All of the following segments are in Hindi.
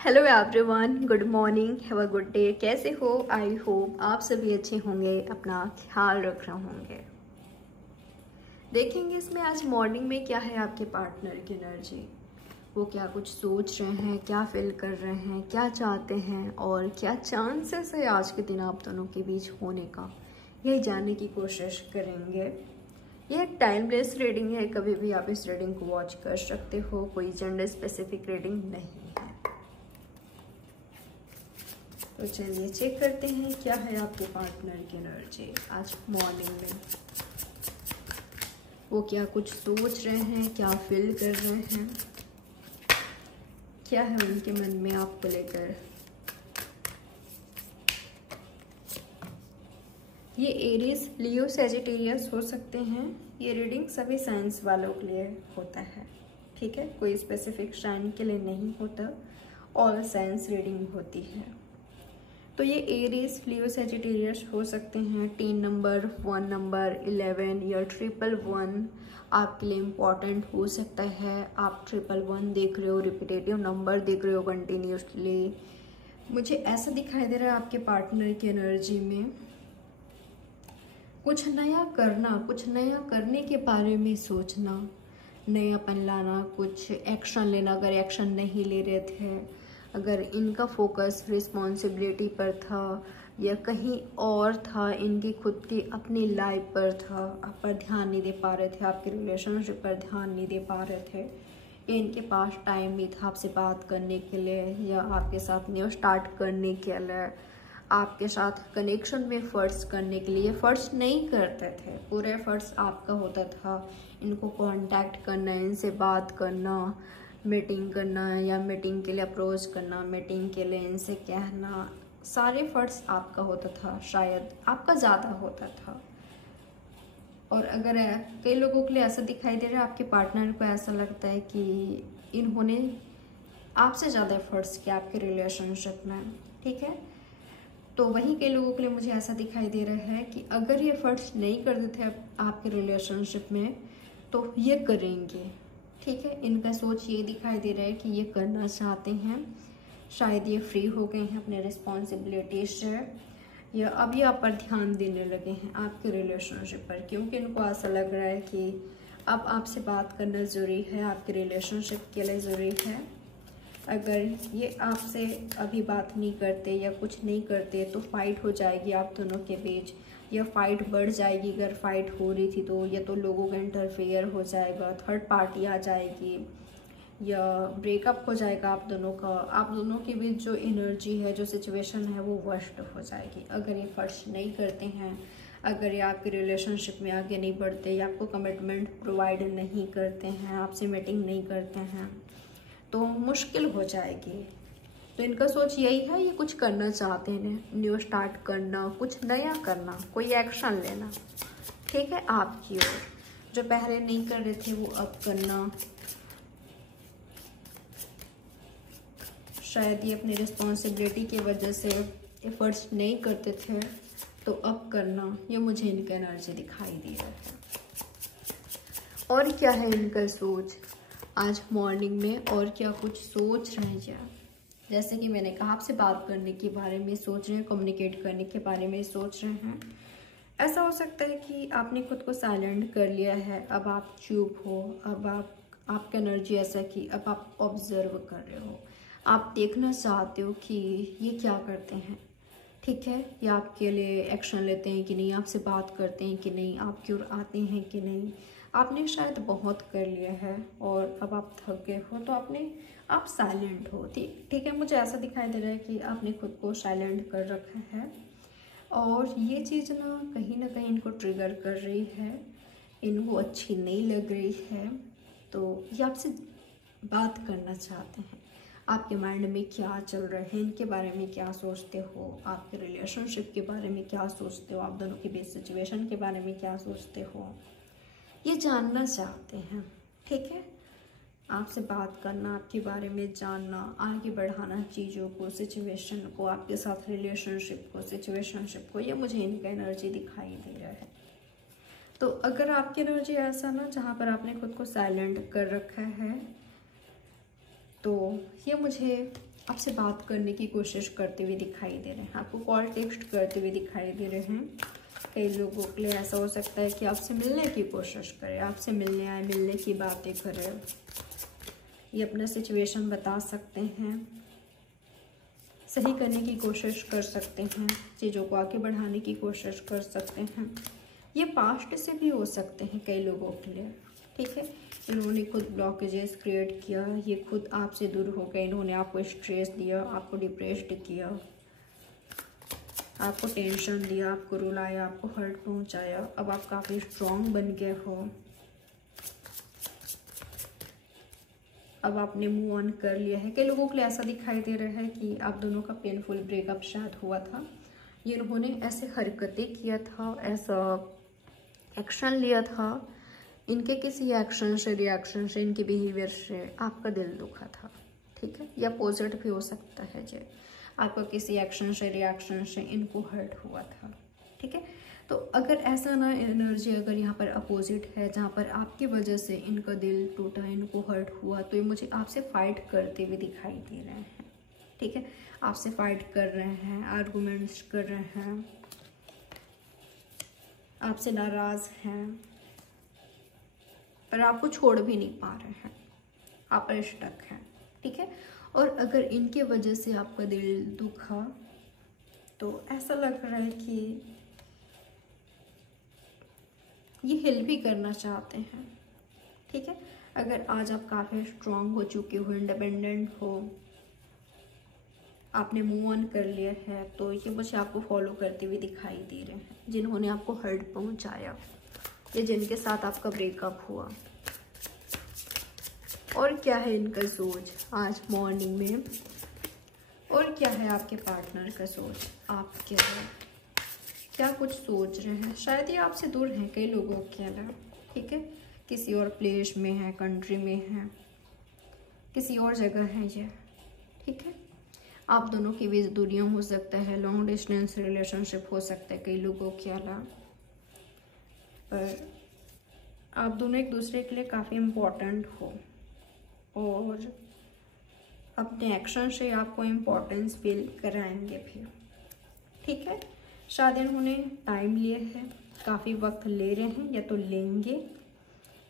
Hello everyone, good morning, have a good day. कैसे हो? आई होप आप सभी अच्छे होंगे, अपना ख्याल रख रहे होंगे। देखेंगे इसमें आज मॉर्निंग में क्या है आपके पार्टनर की एनर्जी। वो क्या कुछ सोच रहे हैं, क्या फील कर रहे हैं, क्या चाहते हैं और क्या चांसेस है आज के दिन आप दोनों के बीच होने का, यही जानने की कोशिश करेंगे। ये एक टाइमलेस रीडिंग है, कभी भी आप इस रीडिंग को वॉच कर सकते हो, कोई जेंडर स्पेसिफिक रीडिंग नहीं है। तो चलिए चेक करते हैं क्या है आपके पार्टनर की एनर्जी आज मॉर्निंग में। वो क्या कुछ सोच रहे हैं, क्या फील कर रहे हैं, क्या है उनके मन में आपको लेकर। ये एरीज, लियो, सैजिटेरियस हो सकते हैं। ये रीडिंग सभी साइंस वालों के लिए होता है, ठीक है, कोई स्पेसिफिक साइन के लिए नहीं होता, ऑल साइंस रीडिंग होती है। तो ये एरीज, लियो, सैजिटेरियस हो सकते हैं। 3 नंबर, 1 नंबर, 11 या 111 आपके लिए इम्पॉर्टेंट हो सकता है। आप 111 देख रहे हो, रिपीटेटिव नंबर देख रहे हो कंटिन्यूसली। मुझे ऐसा दिखाई दे रहा है आपके पार्टनर की एनर्जी में कुछ नया करना, कुछ नया करने के बारे में सोचना, नयापन लाना, कुछ एक्शन लेना। अगर एक्शन नहीं ले रहे थे, अगर इनका फोकस रिस्पॉन्सिबिलिटी पर था या कहीं और था, इनकी खुद की अपनी लाइफ पर था, आप पर ध्यान नहीं दे पा रहे थे, आपके रिलेशनशिप पर ध्यान नहीं दे पा रहे थे, इनके पास टाइम नहीं था आपसे बात करने के लिए या आपके साथ न्यू स्टार्ट करने के लिए, आपके साथ कनेक्शन में एफर्ट्स करने के लिए एफर्ट्स नहीं करते थे। पूरे एफर्ट्स आपका होता था इनको कांटेक्ट करना, इनसे बात करना, मीटिंग करना या मीटिंग के लिए अप्रोच करना, मीटिंग के लिए इनसे कहना, सारे एफर्ट्स आपका होता था, शायद आपका ज़्यादा होता था। और अगर कई लोगों के लिए ऐसा दिखाई दे रहा है, आपके पार्टनर को ऐसा लगता है कि इन्होंने आपसे ज़्यादा एफर्ट्स किया आपके रिलेशनशिप में, ठीक है। तो वहीं कई लोगों के लिए मुझे ऐसा दिखाई दे रहा है कि अगर ये एफर्ट्स नहीं करते थे आपके रिलेशनशिप में तो ये करेंगे, ठीक है। इनका सोच ये दिखाई दे रहा है कि ये करना चाहते हैं, शायद ये फ्री हो गए हैं अपने रिस्पॉन्सिबिलिटीज से या अब ये आप पर ध्यान देने लगे हैं आपके रिलेशनशिप पर, क्योंकि इनको ऐसा लग रहा है कि अब आपसे बात करना ज़रूरी है, आपके रिलेशनशिप के लिए ज़रूरी है। अगर ये आपसे अभी बात नहीं करते या कुछ नहीं करते तो फाइट हो जाएगी आप दोनों के बीच, या फाइट बढ़ जाएगी। अगर फाइट हो रही थी तो या तो लोगों का इंटरफेयर हो जाएगा, थर्ड पार्टी आ जाएगी या ब्रेकअप हो जाएगा आप दोनों का। आप दोनों के बीच जो एनर्जी है, जो सिचुएशन है, वो वर्स्ट हो जाएगी अगर ये फर्स्ट नहीं करते हैं, अगर ये आपके रिलेशनशिप में आगे नहीं बढ़ते या आपको कमिटमेंट प्रोवाइड नहीं करते हैं, आपसे मीटिंग नहीं करते हैं, तो मुश्किल हो जाएगी। तो इनका सोच यही है, ये कुछ करना चाहते हैं, न्यू स्टार्ट करना, कुछ नया करना, कोई एक्शन लेना, ठीक है, आपकी ओर। जो पहले नहीं कर रहे थे वो अब करना, शायद ये अपनी रिस्पॉन्सिबिलिटी की वजह से एफर्ट्स नहीं करते थे तो अब करना, ये मुझे इनका एनर्जी दिखाई दे रहा है। और क्या है इनका सोच आज मॉर्निंग में, और क्या कुछ सोच रहे हैं क्या? जैसे कि मैंने कहा, आपसे बात करने के बारे में सोच रहे हैं, कम्युनिकेट करने के बारे में सोच रहे हैं। ऐसा हो सकता है कि आपने खुद को साइलेंट कर लिया है, अब आप चुप हो, अब आपका एनर्जी ऐसा कि अब आप ऑब्जर्व कर रहे हो, आप देखना चाहते हो कि ये क्या करते हैं, ठीक है, ये आपके लिए एक्शन लेते हैं कि नहीं, आपसे बात करते हैं कि नहीं, आपकी ओर आते हैं कि नहीं। आपने शायद बहुत कर लिया है और अब आप थक गए हो तो आप साइलेंट हो, ठीक है। मुझे ऐसा दिखाई दे रहा है कि आपने खुद को साइलेंट कर रखा है और ये चीज़ ना कहीं इनको ट्रिगर कर रही है, इनको अच्छी नहीं लग रही है, तो ये आपसे बात करना चाहते हैं। आपके माइंड में क्या चल रहा है, इनके बारे में क्या सोचते हो, आपके रिलेशनशिप के बारे में क्या सोचते हो, आप दोनों के बीच सिचुएशन के बारे में क्या सोचते हो, ये जानना चाहते हैं, ठीक है। आपसे बात करना, आपके बारे में जानना, आगे बढ़ाना चीज़ों को, सिचुएशन को, आपके साथ रिलेशनशिप को, सिचुएशनशिप को, ये मुझे इनका एनर्जी दिखाई दे रहा है। तो अगर आपकी एनर्जी ऐसा ना जहाँ पर आपने खुद को साइलेंट कर रखा है, तो ये मुझे आपसे बात करने की कोशिश करते हुए दिखाई दे रहे हैं, आपको कॉल टेक्स्ट करते हुए दिखाई दे रहे हैं। कई लोगों के लिए ऐसा हो सकता है कि आपसे मिलने की कोशिश करें, आपसे मिलने आए, मिलने की बातें करें। ये अपना सिचुएशन बता सकते हैं, सही करने की कोशिश कर सकते हैं, चीज़ों को आगे बढ़ाने की कोशिश कर सकते हैं। ये पास्ट से भी हो सकते हैं कई लोगों के लिए, ठीक है। इन्होंने खुद ब्लॉकेजेस क्रिएट किया, ये खुद आपसे दूर हो गए, इन्होंने आपको स्ट्रेस दिया, आपको डिप्रेस्ड किया, आपको टेंशन दिया, आपको रुलाया, आपको हर्ट पहुंचाया। अब आप काफ़ी स्ट्रॉन्ग बन गए हो, अब आपने मूव ऑन कर लिया है। कई लोगों के लिए ऐसा दिखाई दे रहा है कि आप दोनों का पेनफुल ब्रेकअप शायद हुआ था, ये इन्होंने ऐसे हरकतें किया था, ऐसा एक्शन लिया था, इनके किसी एक्शन से, रिएक्शन से, इनके बिहेवियर से आपका दिल दुखा था, ठीक है। या अपोजिट भी हो सकता है जी, आपका किसी एक्शन से, रिएक्शन से इनको हर्ट हुआ था, ठीक है। तो अगर ऐसा ना एनर्जी अगर यहाँ पर अपोजिट है, जहाँ पर आपकी वजह से इनका दिल टूटा, इनको हर्ट हुआ, तो ये मुझे आपसे फाइट करते हुए दिखाई दे रहे हैं, ठीक है। आपसे फाइट कर रहे हैं, आर्गूमेंट्स कर रहे हैं, आपसे नाराज़ हैं, पर आपको छोड़ भी नहीं पा रहे हैं, आप पर स्टक हैं, ठीक है। और अगर इनके वजह से आपका दिल दुखा, तो ऐसा लग रहा है कि ये हेल्प भी करना चाहते हैं, ठीक है। अगर आज आप काफ़ी स्ट्रांग हो चुके हो, इंडिपेंडेंट हो, आपने मूव ऑन कर लिया है, तो ये मुझे आपको फॉलो करते हुए दिखाई दे रहे हैं, जिन्होंने आपको हर्ट पहुंचाया या जिनके साथ आपका ब्रेकअप हुआ। और क्या है इनका सोच आज मॉर्निंग में, और क्या है आपके पार्टनर का सोच, आप क्या कुछ सोच रहे हैं। शायद ये आपसे दूर हैं कई लोगों के अलावा, ठीक है। किसी और प्लेस में है, कंट्री में है, किसी और जगह है ये, ठीक है। आप दोनों के बीच दूरियां हो सकता है, लॉन्ग डिस्टेंस रिलेशनशिप हो सकता है कई लोगों के अलावा, पर आप दोनों एक दूसरे के लिए काफ़ी इम्पोर्टेंट हो और अपने एक्शन से आपको इम्पोर्टेंस फील कराएंगे भी, ठीक है। शायद इन्होंने टाइम लिया है, काफ़ी वक्त ले रहे हैं या तो लेंगे,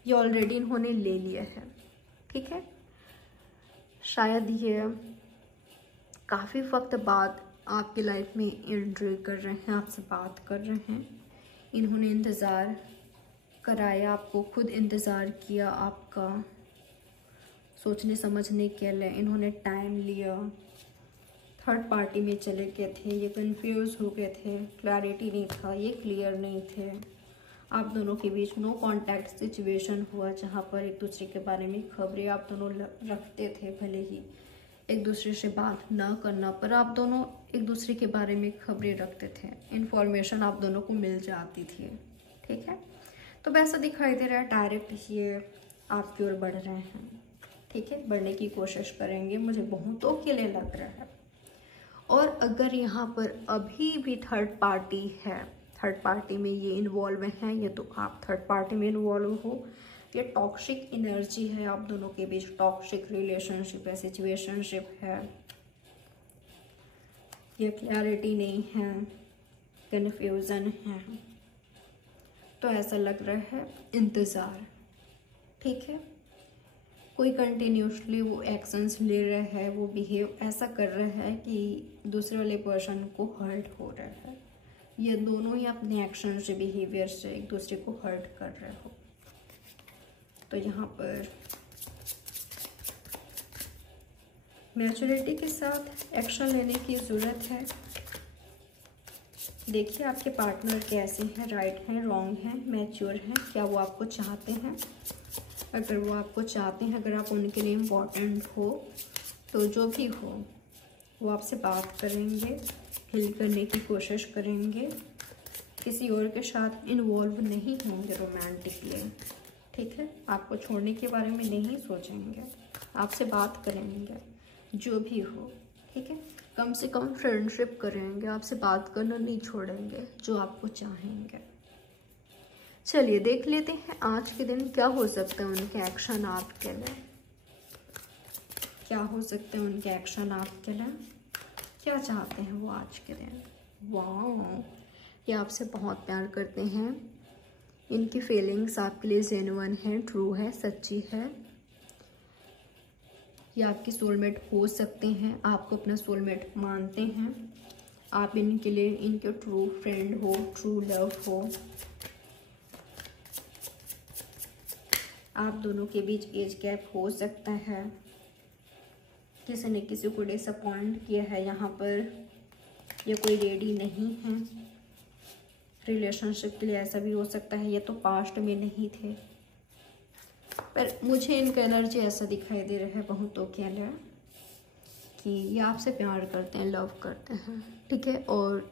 या ऑलरेडी इन्होंने ले लिया है, ठीक है। शायद ये काफ़ी वक्त बाद आपकी लाइफ में एंट्री कर रहे हैं, आपसे बात कर रहे हैं। इन्होंने इंतज़ार कराया, आपको खुद इंतज़ार किया, आपका सोचने समझने के लिए इन्होंने टाइम लिया। थर्ड पार्टी में चले गए थे, ये कंफ्यूज हो गए थे, क्लैरिटी नहीं था, ये क्लियर नहीं थे। आप दोनों के बीच नो कांटेक्ट सिचुएशन हुआ, जहाँ पर एक दूसरे के बारे में खबरें आप दोनों रखते थे, भले ही एक दूसरे से बात ना करना, पर आप दोनों एक दूसरे के बारे में खबरें रखते थे, इन्फॉर्मेशन आप दोनों को मिल जाती थी, ठीक है। तो वैसा दिखाई दे रहा है डायरेक्ट ये आपकी ओर बढ़ रहे हैं, ठीक है, बढ़ने की कोशिश करेंगे, मुझे बहुतों के लिए लग रहा है। और अगर यहाँ पर अभी भी थर्ड पार्टी है, थर्ड पार्टी में ये इन्वॉल्व हैं, ये तो आप थर्ड पार्टी में इन्वॉल्व हो, ये टॉक्सिक एनर्जी है, आप दोनों के बीच टॉक्सिक रिलेशनशिप है, सिचुएशनशिप है, ये क्लैरिटी नहीं है, कन्फ्यूज़न है, तो ऐसा लग रहा है इंतज़ार, ठीक है। कोई कंटिन्यूसली वो एक्शंस ले रहा है, वो बिहेव ऐसा कर रहा है कि दूसरे वाले पर्सन को हर्ट हो रहा है। ये दोनों ही अपने एक्शन से, बिहेवियर से एक दूसरे को हर्ट कर रहे हो। तो यहाँ पर मैच्योरिटी के साथ एक्शन लेने की ज़रूरत है। देखिए आपके पार्टनर कैसे हैं, राइट हैं, रॉन्ग हैं, मैच्योर हैं, क्या वो आपको चाहते हैं। अगर वो आपको चाहते हैं, अगर आप उनके लिए इम्पोर्टेंट हो, तो जो भी हो वो आपसे बात करेंगे, हील करने की कोशिश करेंगे, किसी और के साथ इन्वॉल्व नहीं होंगे रोमांटिकली, ठीक है। आपको छोड़ने के बारे में नहीं सोचेंगे, आपसे बात करेंगे, जो भी हो, ठीक है। कम से कम फ्रेंडशिप करेंगे, आपसे बात करना नहीं छोड़ेंगे, जो आपको चाहेंगे। चलिए देख लेते हैं आज के दिन क्या हो सकता है उनके एक्शन आपके लिए। क्या हो सकते हैं उनके एक्शन आपके लिए, क्या चाहते हैं वो आज के दिन। वाह, ये आपसे बहुत प्यार करते हैं, इनकी फीलिंग्स आपके लिए जेन्युइन है, ट्रू है, सच्ची है। ये आपकी सोलमेट हो सकते हैं, आपको अपना सोलमेट मानते हैं, आप इनके लिए इनके ट्रू फ्रेंड हो, ट्रू लव हो। आप दोनों के बीच एज गैप हो सकता है, किसी ने किसी को डिसअपॉइंट किया है यहाँ पर, ये कोई रेडी नहीं है रिलेशनशिप के लिए, ऐसा भी हो सकता है। ये तो पास्ट में नहीं थे, पर मुझे इनका एनर्जी ऐसा दिखाई दे रहा है बहुतों के लिए कि ये आपसे प्यार करते हैं, लव करते हैं, ठीक है। और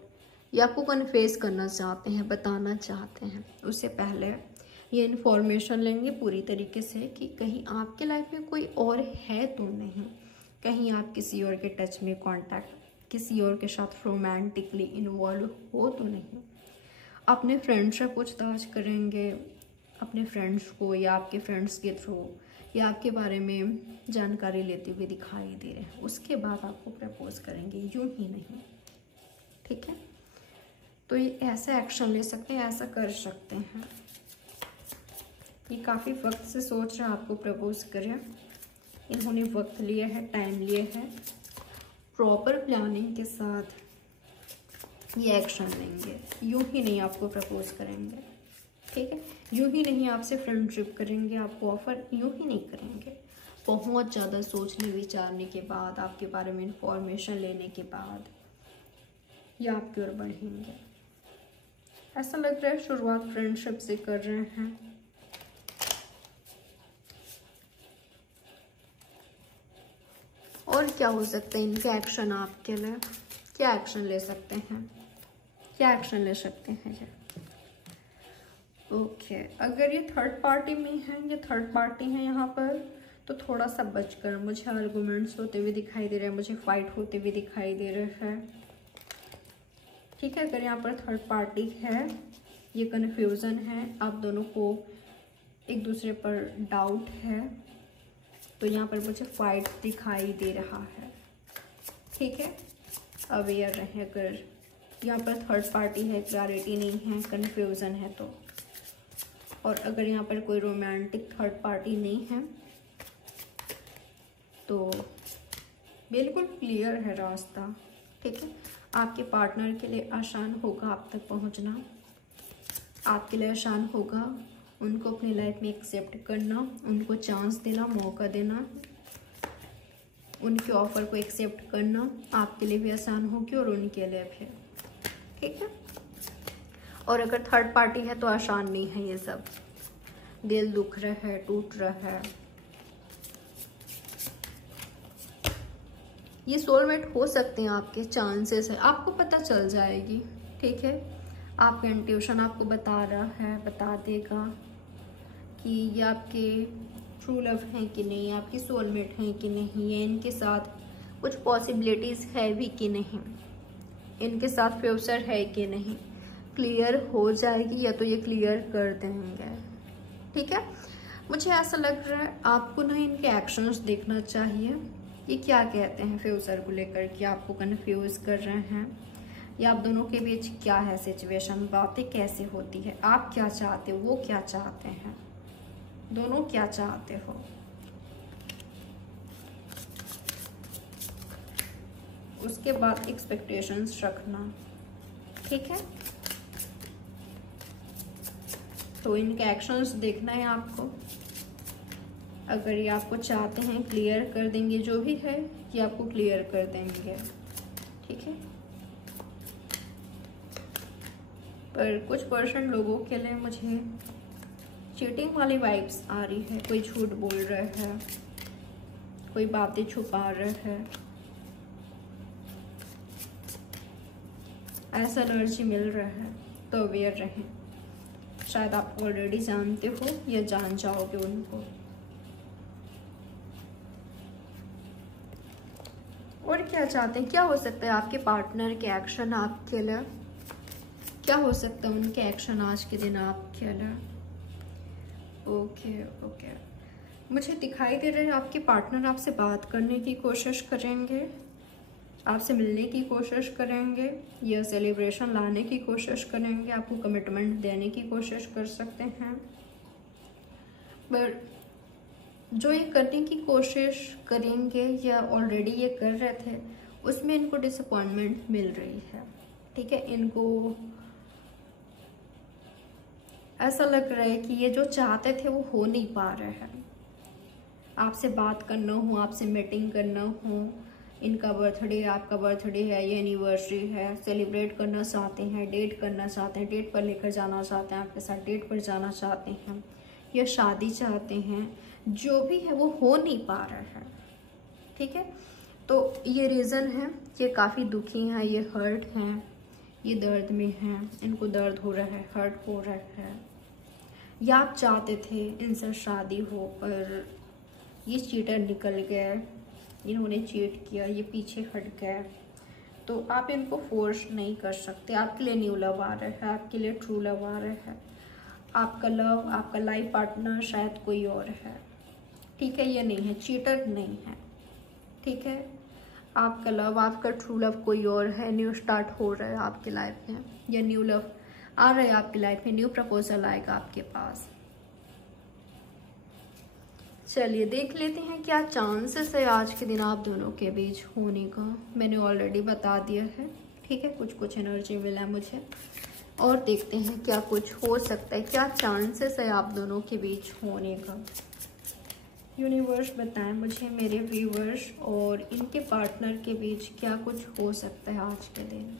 ये आपको कन्फेस करना चाहते हैं, बताना चाहते हैं। उससे पहले ये इन्फॉर्मेशन लेंगे पूरी तरीके से कि कहीं आपके लाइफ में कोई और है तो नहीं, कहीं आप किसी और के टच में, कांटेक्ट किसी और के साथ रोमांटिकली इन्वॉल्व हो तो नहीं। अपने फ्रेंड्स से पूछताछ करेंगे, अपने फ्रेंड्स को या आपके फ्रेंड्स के थ्रू या आपके बारे में जानकारी लेते हुए दिखाई दे रहे हैं। उसके बाद आपको प्रपोज करेंगे, यूं ही नहीं, ठीक है। तो ये ऐसा एक्शन ले सकते हैं, ऐसा कर सकते हैं। ये काफ़ी वक्त से सोच रहे हैं आपको प्रपोज करें, इन्होंने वक्त लिया है, टाइम लिया है, प्रॉपर प्लानिंग के साथ ये एक्शन लेंगे। यूं ही नहीं आपको प्रपोज करेंगे, ठीक है। यूं ही नहीं आपसे फ्रेंडशिप करेंगे, आपको ऑफर यूं ही नहीं करेंगे। बहुत ज़्यादा सोचने विचारने के बाद, आपके बारे में इंफॉर्मेशन लेने के बाद ये आपकी ओर बढ़ेंगे। ऐसा लग रहा है शुरुआत फ्रेंडशिप से कर रहे हैं। और क्या हो सकते हैं इनके एक्शन आपके लिए, क्या एक्शन ले सकते हैं, क्या एक्शन ले सकते हैं ये। ओके, अगर ये थर्ड पार्टी में है, ये थर्ड पार्टी है यहाँ पर, तो थोड़ा सा बचकर, मुझे आर्गुमेंट्स होते हुए दिखाई दे रहे हैं, मुझे फाइट होते हुए दिखाई दे रहे हैं, ठीक है। अगर यहाँ पर थर्ड पार्टी है, ये कन्फ्यूज़न है, आप दोनों को एक दूसरे पर डाउट है, तो यहाँ पर मुझे फाइट दिखाई दे रहा है, ठीक है। अवेयर रहें, अगर यहाँ पर थर्ड पार्टी है, क्लैरिटी नहीं है, कन्फ्यूज़न है तो। और अगर यहाँ पर कोई रोमांटिक थर्ड पार्टी नहीं है तो बिल्कुल क्लियर है रास्ता, ठीक है। आपके पार्टनर के लिए आसान होगा आप तक पहुँचना, आपके लिए आसान होगा उनको अपनी लाइफ में एक्सेप्ट करना, उनको चांस देना, मौका देना, उनके ऑफर को एक्सेप्ट करना आपके लिए भी आसान होगी और उनके लिए भी, ठीक है। और अगर थर्ड पार्टी है तो आसान नहीं है ये सब, दिल दुख रहा है, टूट रहा है। ये सोलमेट हो सकते हैं आपके, चांसेस है, आपको पता चल जाएगी, ठीक है। आपका इंट्यूशन आपको बता रहा है, बता देगा कि ये आपके ट्रू लव हैं कि नहीं, आपकी सोलमेट हैं कि नहीं, ये इनके साथ कुछ पॉसिबिलिटीज़ है भी कि नहीं, इनके साथ फ्यूचर है कि नहीं, क्लियर हो जाएगी या तो ये क्लियर कर देंगे, ठीक है। मुझे ऐसा लग रहा है आपको ना इनके एक्शंस देखना चाहिए, ये क्या कहते हैं फ्यूचर को लेकर, कि आपको कन्फ्यूज़ कर रहे हैं, या आप दोनों के बीच क्या है सिचुएशन, बातें कैसे होती है, आप क्या चाहते हो, वो क्या चाहते हैं, दोनों क्या चाहते हो। उसके बाद एक्सपेक्टेशंस रखना, ठीक है। तो इनके एक्शंस देखना है आपको, अगर ये आपको चाहते हैं क्लियर कर देंगे, जो भी है ये आपको क्लियर कर देंगे, ठीक है। पर कुछ % लोगों के लिए मुझे चीटिंग वाली वाइब्स आ रही है, कोई झूठ बोल रहा है, कोई बातें छुपा रहा है, ऐसा एनर्जी मिल रहा है, तो अवेयर रहें। शायद आप ऑलरेडी जानते हो या जान जाओगे उनको। और क्या चाहते हैं, क्या हो सकता है आपके पार्टनर के एक्शन आपके लिए, क्या हो सकता है उनके एक्शन आज के दिन आपके लिए। ओके ओके, मुझे दिखाई दे रहा है आपके पार्टनर आपसे बात करने की कोशिश करेंगे, आपसे मिलने की कोशिश करेंगे या सेलिब्रेशन लाने की कोशिश करेंगे, आपको कमिटमेंट देने की कोशिश कर सकते हैं। पर जो ये करने की कोशिश करेंगे या ऑलरेडी ये कर रहे थे, उसमें इनको डिसअपॉइंटमेंट मिल रही है। ठीक है, इनको ऐसा लग रहा है कि ये जो चाहते थे वो हो नहीं पा रहे हैं। आपसे बात करना हो, आपसे मीटिंग करना हो, इनका बर्थडे, आपका बर्थडे है या एनिवर्सरी है, सेलिब्रेट करना चाहते हैं, डेट करना चाहते हैं, डेट पर लेकर जाना चाहते हैं, आपके साथ डेट पर जाना चाहते हैं या शादी चाहते हैं, जो भी है वो हो नहीं पा रहा है। ठीक है, तो ये रीज़न है, ये काफ़ी दुखी हैं, ये हर्ट हैं, ये दर्द में हैं, इनको दर्द हो रहा है, हर्ट हो रहा है। या आप चाहते थे इनसे शादी हो पर ये चीटर निकल गया, इन्होंने चीट किया, ये पीछे हट गया, तो आप इनको फोर्स नहीं कर सकते। आपके लिए न्यू लव आ रहा है, आपके लिए ट्रू लव आ रहा है, आपका लव, आपका लाइफ पार्टनर शायद कोई और है। ठीक है, ये नहीं है, चीटर नहीं है। ठीक है, आपका लव, आपका ट्रू लव कोई और है, न्यू स्टार्ट हो रहा है आपकी लाइफ में, या न्यू लव आ रहा है आपकी लाइफ में, न्यू प्रपोजल आएगा आपके पास। चलिए देख लेते हैं क्या चांसेस है आज के दिन आप दोनों के बीच होने का। मैंने ऑलरेडी बता दिया है। ठीक है, कुछ एनर्जी मिला है मुझे, और देखते हैं क्या कुछ हो सकता है, क्या चांसेस है आप दोनों के बीच होने का। यूनिवर्स बताएं मुझे, मेरे व्यूवर्स और इनके पार्टनर के बीच क्या कुछ हो सकता है आज के दिन,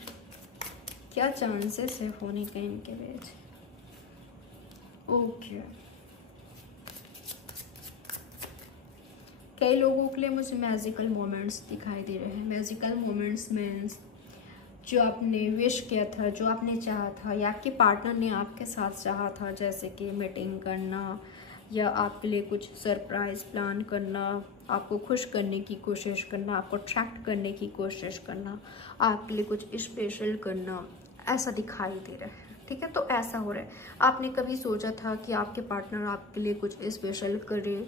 क्या चांसेस है होने का इनके बीच। ओके, कई लोगों के लिए मुझे मैजिकल मोमेंट्स दिखाई दे रहे हैं। मैजिकल मोमेंट्स मीन्स जो आपने विश किया था, जो आपने चाहा था या आपके पार्टनर ने आपके साथ चाहा था, जैसे कि मीटिंग करना या आपके लिए कुछ सरप्राइज प्लान करना, आपको खुश करने की कोशिश करना, आपको अट्रैक्ट करने की कोशिश करना, आपके लिए कुछ स्पेशल करना, ऐसा दिखाई दे रहा है। ठीक है, तो ऐसा हो रहा है, आपने कभी सोचा था कि आपके पार्टनर आपके लिए कुछ स्पेशल करे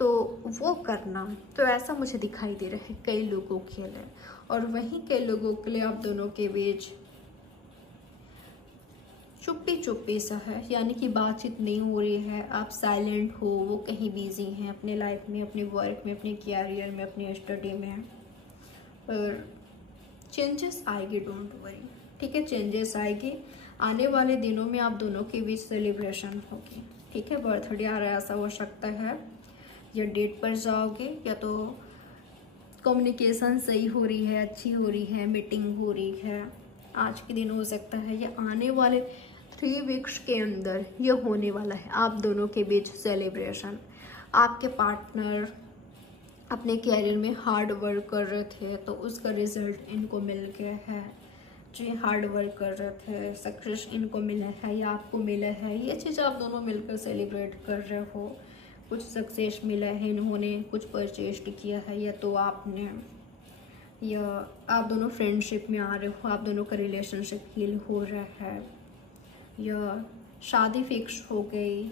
तो वो करना, तो ऐसा मुझे दिखाई दे रहा है कई लोगों के लिए। और वहीं कई लोगों के लिए आप दोनों के बीच चुप्पी सा है, यानी कि बातचीत नहीं हो रही है, आप साइलेंट हो, वो कहीं बिजी हैं अपने लाइफ में, अपने वर्क में, अपने कैरियर में, अपने स्टडी में। और चेंजेस आएगी, डोंट वरी। ठीक है, चेंजेस आएगी, आने वाले दिनों में आप दोनों के बीच सेलिब्रेशन होगी। ठीक है, बर्थडे आ रहा है, ऐसा हो सकता है, या डेट पर जाओगे, या तो कम्युनिकेशन सही हो रही है, अच्छी हो रही है, मीटिंग हो रही है, आज के दिन हो सकता है, या आने वाले 3 वीक्स के अंदर ये होने वाला है आप दोनों के बीच सेलिब्रेशन। आपके पार्टनर अपने कैरियर में हार्ड वर्क कर रहे थे तो उसका रिजल्ट इनको मिल गया है। जो ये हार्ड वर्क कर रहे थे, सक्सेस इनको मिला है या आपको मिला है, ये चीज़ आप दोनों मिलकर सेलिब्रेट कर रहे हो। कुछ सक्सेस मिला है, इन्होंने कुछ परचेज किया है, या तो आपने, या आप दोनों फ्रेंडशिप में आ रहे हो, आप दोनों का रिलेशनशिप हील हो रहा है, या शादी फिक्स हो गई,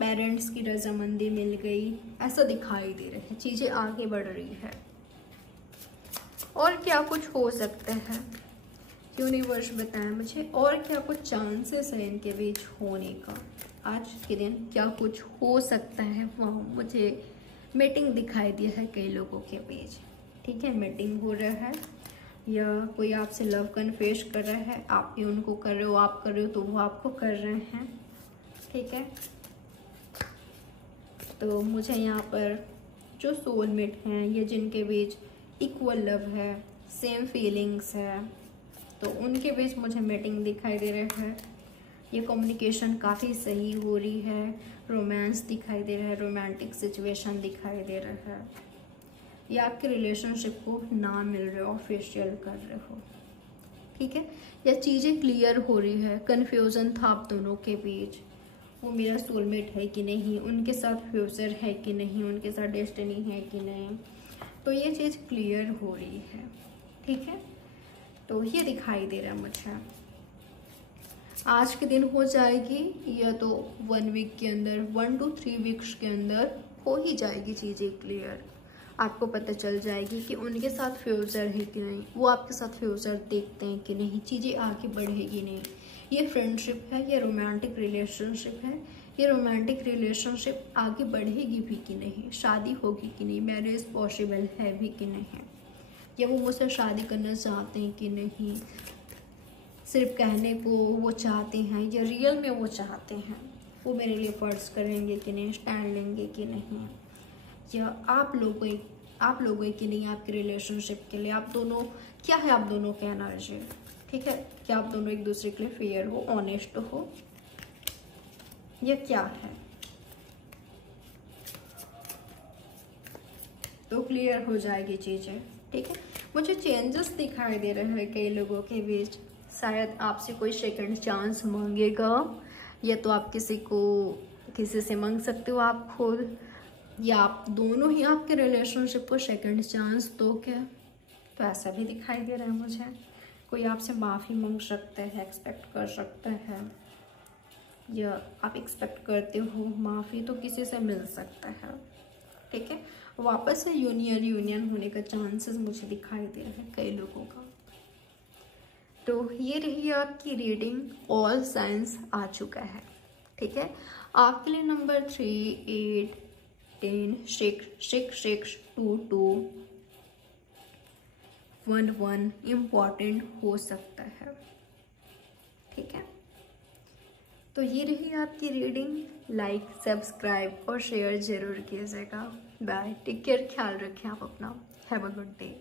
पेरेंट्स की रजामंदी मिल गई, ऐसा दिखाई दे रहा है, चीज़ें आगे बढ़ रही है। और क्या कुछ हो सकता है, यूनिवर्स बताएं मुझे, और क्या कुछ चांसेस है इनके बीच होने का आज के दिन, क्या कुछ हो सकता है। वहाँ मुझे मीटिंग दिखाई दिया है कई लोगों के बीच। ठीक है, मीटिंग हो रहा है, या कोई आपसे लव कन्फेस कर रहा है, आप भी उनको कर रहे हो, आप कर रहे हो तो वो आपको कर रहे हैं। ठीक है, तो मुझे यहाँ पर जो सोलमेट हैं, ये जिनके बीच इक्वल लव है, सेम फीलिंग्स है, तो उनके बीच मुझे मीटिंग दिखाई दे रहा है। ये कम्युनिकेशन काफ़ी सही हो रही है, रोमांस दिखाई दे रहा है, रोमांटिक सिचुएशन दिखाई दे रहा है, या आपके रिलेशनशिप को ना मिल रहे हो, ऑफिशियल कर रहे हो। ठीक है, या चीज़ें क्लियर हो रही है, कन्फ्यूज़न था आप दोनों के बीच, वो मेरा सोलमेट है कि नहीं, उनके साथ फ्यूचर है कि नहीं, उनके साथ डेस्टिनी है कि नहीं, तो ये चीज़ क्लियर हो रही है। ठीक है, तो ये दिखाई दे रहा है मुझे। आज के दिन हो जाएगी या तो 1 वीक के अंदर, 1 to 3 वीक्स के अंदर हो ही जाएगी चीज़ें क्लियर। आपको पता चल जाएगी कि उनके साथ फ्यूचर है कि नहीं, वो आपके साथ फ्यूचर देखते हैं कि नहीं, चीज़ें आगे बढ़ेगी नहीं, ये फ्रेंडशिप है, ये रोमांटिक रिलेशनशिप है, ये रोमांटिक रिलेशनशिप आगे बढ़ेगी भी कि नहीं, शादी होगी कि नहीं, मैरिज पॉसिबल है भी कि नहीं, या वो मुझसे शादी करना चाहते हैं कि नहीं, सिर्फ कहने को वो चाहते हैं या रियल में वो चाहते हैं, वो मेरे लिए फर्ज करेंगे कि नहीं, स्टैंड लेंगे कि नहीं, या आप लोगों के नहीं आपके रिलेशनशिप के लिए, आप दोनों क्या है, आप दोनों का एनर्जी, ठीक है, क्या आप दोनों एक दूसरे के लिए फेयर हो, ऑनेस्ट हो, या क्या है, तो क्लियर हो जाएगी चीज़ें, ठीक है। मुझे चेंजेस दिखाई दे रहे हैं कई लोगों के बीच, शायद आपसे कोई सेकंड चांस मांगेगा, या तो आप किसी से मांग सकते हो आप खुद, या आप दोनों ही आपके रिलेशनशिप को सेकंड चांस दो क्या, तो ऐसा भी दिखाई दे रहा है मुझे। कोई आपसे माफ़ी मांग सकता है, एक्सपेक्ट कर सकता है, या आप एक्सपेक्ट करते हो माफ़ी तो किसी से मिल सकता है, ठीक है। वापस से यूनियन होने का चांसेस मुझे दिखाई दे रहे हैं कई लोगों का। तो ये रही आपकी रीडिंग, ऑल साइंस आ चुका है, ठीक है। आपके लिए नंबर 3, 8, 10, 6, 6, 2, 2, 1, 1 इम्पॉर्टेंट हो सकता है, ठीक है। तो ये रही आपकी रीडिंग, लाइक, सब्सक्राइब और शेयर जरूर कीजिएगा। बाय, टेक केयर, ख्याल रखें आप अपना, हैव अ गुड डे।